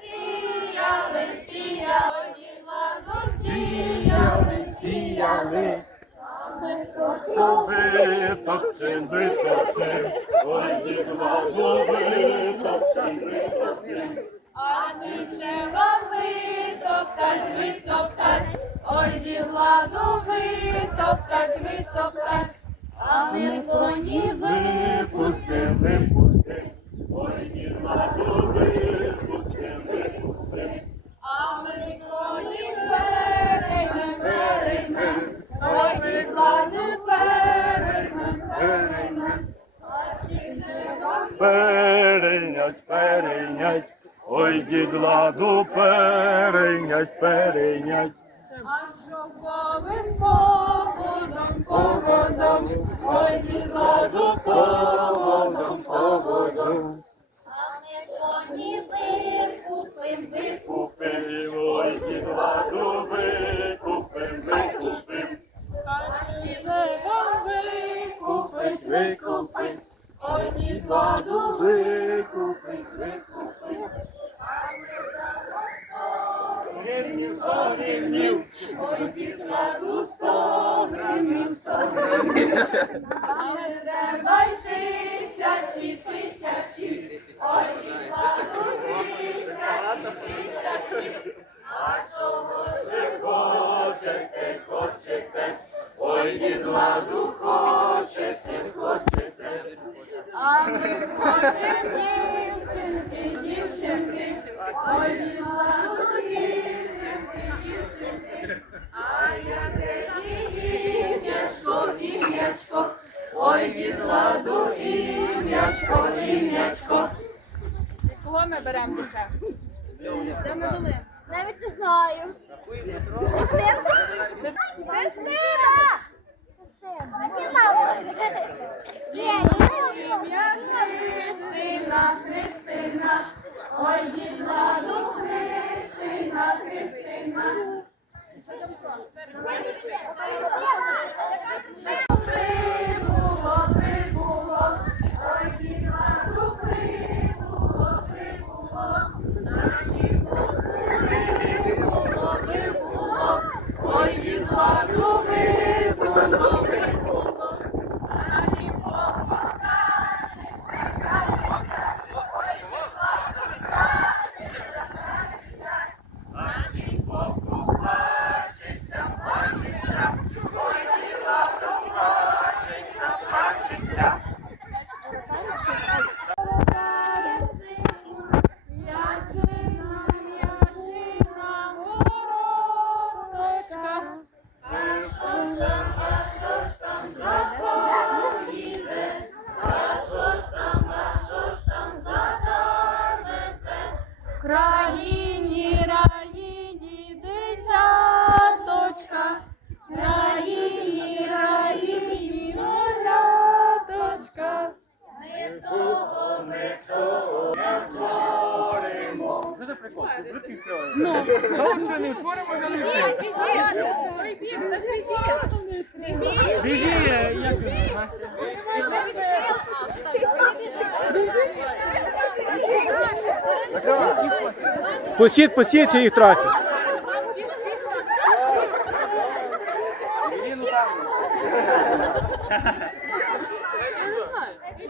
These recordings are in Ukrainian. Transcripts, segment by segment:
Сіяли, сіяли, сіяли, сіяли. Витопчем, витопчем, ой, дідлагу витопчем, витопчем. А чи треба витоптать, витоптать, ой, діладу витоптать, витоптать, Перейнять, перейнять, ой, дідладу перейнять, перейнять. А що повим поводом, поводом, ой, діладу поводом, поводом. А ми коні викупим, викупим, викупим, ой, діладу Викупим, викупим. гривнів, сто гривнів, ой, діладу сто гривнів, сто гривнів. А ми хочем дівчинки, дівчинки, ой, діладу дівчинки, дівчинки. А я її ім'ячко, ім'ячко, ой, дідладу ім'ячко, ім'ячко. Кого ми беремо дитя? Де ми були? Навіть не знаю. Христина! Христина, Христина, ой, дідладу Христина, Христина. Прибуло, прибуло, ой, дідладу прибуло, прибуло, наші прибуло, прибуло, ой, дідладу прибуло, прибуло, наші Ячина, ячина, вороточка. А що ж там, а що ж там за поїде? А що ж там, а що ж там за дармесе? В країні, раїні, дитяточка. Раїні, раїні, маляточка. Ми того, ми того Це прикол, тут відкриваємо. Ну, що не творимо, вже не Біжи, як Пустіть, посід чи їх трохи.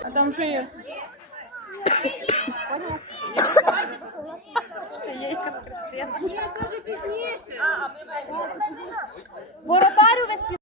А там що є?